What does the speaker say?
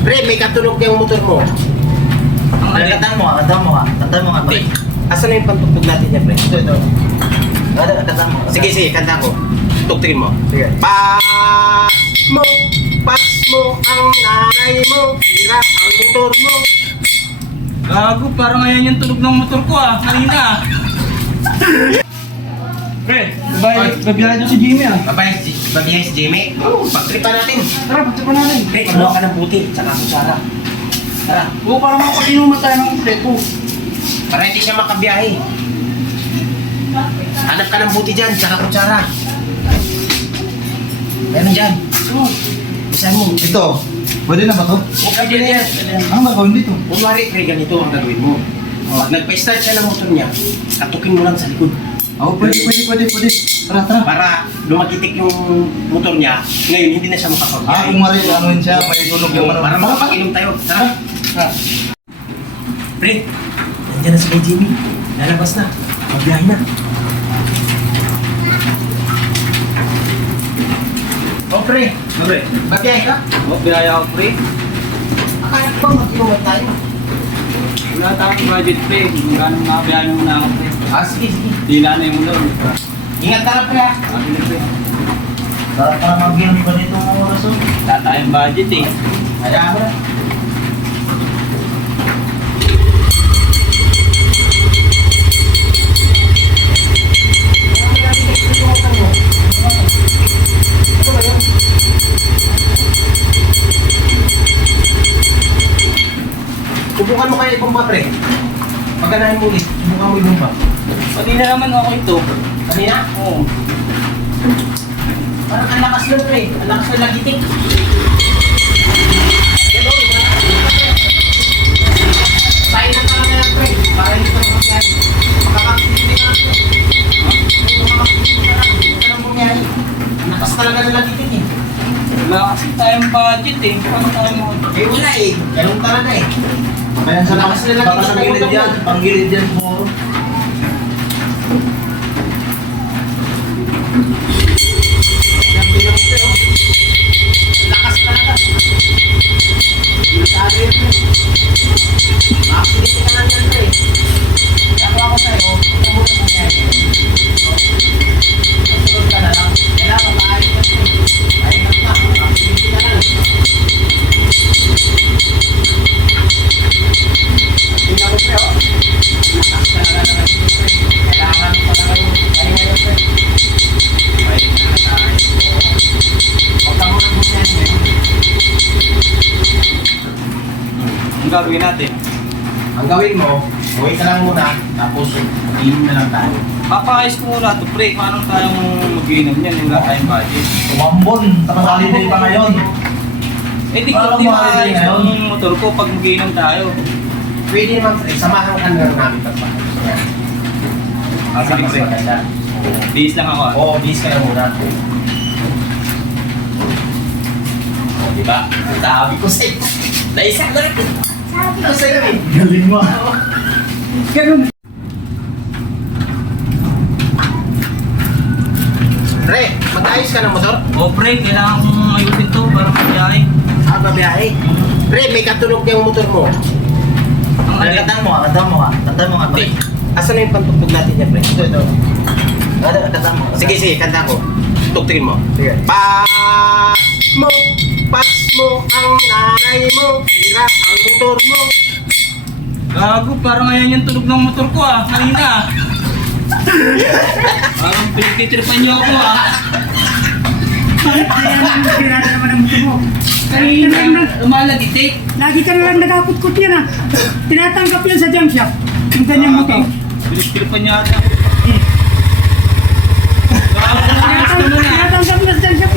Pre, may katunog yung motor mo. Kanta mo nga, pre. Asan na yung pantugtog natin niya, pre? Ito. Kanta mo. Sige, kanta ko. Tugtugin mo. Sige. Pas mo ang nanay mo, sira ang motor mo. Gago, parang ngayon yung tunog ng motor ko kanina. Pre, babiyahin niyo si Jimmy Babiyahin si Jimmy. Pagtripan natin. Tara, pagtripan natin. Pre, kumuha ka ng buti, tsaka kutsara. Tara, Oo, parang makapag-inuman tayo ng kompleto. para hindi siya makabiyahe. Hanap ka ng buti dyan, tsaka kutsara. Meron dyan. Bisan mo. Ito. Pwede na ba to? Okay na yan. Ang gagawin dito? Kunwari, pre, ganito ang gagawin mo. Pag nagpa-start ka ng motor niya, katukin mo lang sa likod. Oo, pwede. Tara. Para lumakitik yung motor niya, ngayon hindi na siya makapagbiyahe. Kung mari, ano yun siya, may tulog yung ano. Para makapag-inom tayo. Tara. Pre, nandiyan na si kay Jimmy. Lalabas na. Magbiyahe na. O pre, magbiyahe ka? Biyaya ako, pre. Akala ko ba mag-inuman tayo? Wala tayong budget, pre. Gano'ng makabiyahin muna ako, pre. Sige. Tila na yung motor. Ingat ka na pre. Sabi na, pre. Sarap pa mag-inom pa dito mga oras. Wala tayong budget eh. Hayaan mo na. Subukan mo kaya ibomba, pre. Paganahin mo ulit, subukan mo ibomba. Pati na naman ako ito. Kanina? Oo. Parang ang lakas nun, pre. Ang lakas nun lagitik. Sayin lang talaga yan, pre. Para hindi ka makakyan. Makakakasindi ka lang. Makakakasindi ka lang. Hindi ka lang bumiyahe. Ang lakas talaga ng lagitik eh. Wala kasi tayong budget eh. Paano tayo mo? Eh wala eh. Ganun talaga eh. Kaya sa Lakas nila baka sa gilid yan, panggilid yan puro. Lakas talaga. Sabi yun, pre. Makakasindi ka lang yan, pre. Kaya ako sa'yo, ito muna bumiyahe. Sunod ka na lang. Kailangan maayos ka, pre. Ayos na. Makakasindi ka lang. Tingnan mo, pre, oh. Lakas talaga naman ito, pre. Kailangan mo talaga yung pahinga yun, pre. Pahinga na tayo. Huwag ka muna bumiyahe, pre. Ang gagawin natin? Ang gawin mo, buhay ka lang muna, tapos inom na lang tayo. Papakayos ko muna ito, pre. Paano tayong mag-iinom niyan? Wala tayong budget. Umambon, tapos holiday pa ngayon. Eh di Paano ko di ma-holiday maayos ngayon? yung motor ko pag mag-iinom tayo. Pwede naman, pre, samahan ka na lang namin pagpapos. Sige, pre. Maganda. Bihis lang ako. Oo, bis ka lang muna. O, diba? Sabi ko sa'yo. Naisip ko rin. Sabi ko sa'yo eh. Galing mo. Ganun. Pre, mag-ayos ka ng motor? O pre, kailangan kong ayusin to para magbiyahe. Babiyahe. Pre, may katunog yung motor mo. Ang alin. Kanta mo nga, pre. Asan na yung pantugtog natin niya, pre? Ito. Kanta mo. Sige, kanta ko. Tugtugin mo. Sige. Pas mo ang nanay mo, sira ang motor mo. Gago, parang ngayon yung tunog ng motor ko kanina. Parang pinagtitripan niyo ako Kanina, umalagitik. Lagi ka na lang nagkakutkot yan Tinatanggap yan sa junk shop. Yung ganyang motor. Pinagtitripan niya ata. Gago, ayos ka muna. Tinatanggap na sa junk shop